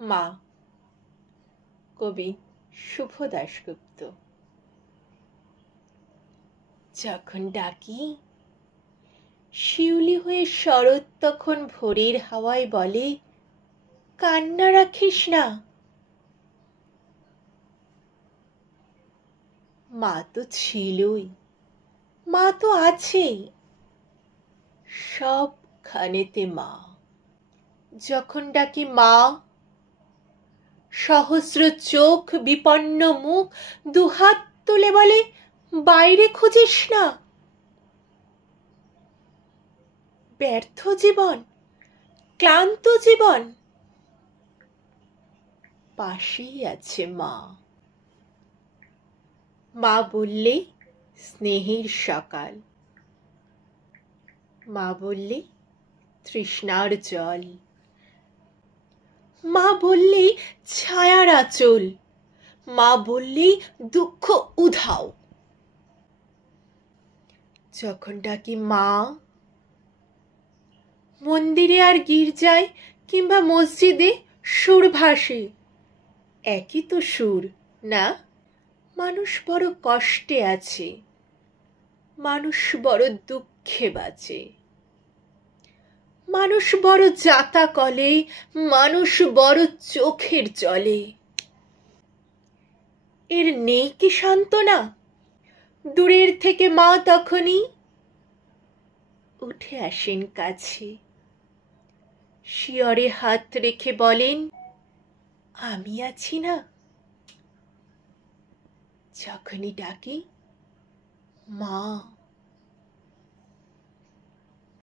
মা, কবি শুভ দাশগুপ্ত। যখন ডাকি শিউলি হয়ে শরৎ তখন ভোরের হাওয়ায় বলে, কান্না রাখিস না। মা তো ছিলই, মা তো আছেই, সবখানেতে মা। যখন ডাকি মা, সহস্র চোখ বিপন্ন মুখ দুহাত তুলে বলে, বাইরে খুঁজিস না। ব্যর্থ জীবন, ক্লান্ত জীবন, পাশেই আছে মা। মা বললে স্নেহের সকাল, মা বললে তৃষ্ণার জল, মা বললেই ছায়ার আঁচল, মা বললেই দুঃখ উধাও। যখন ডাকি মা, মন্দিরে আর গির্জায় কিংবা মসজিদে সুর ভাসে, একই তো সুর না? মানুষ বড় কষ্টে আছে, মানুষ বড় দুঃখে বাঁচে, মানুষ বড় যাতা কলে, মানুষ বড় চোখের জলে। এর নেই কি সান্ত্বনা? দূরের থেকে মা তখনই উঠে আসেন কাছে, শিয়রে হাত রেখে বলেন, আমি আছি না? যখনই ডাকি মা।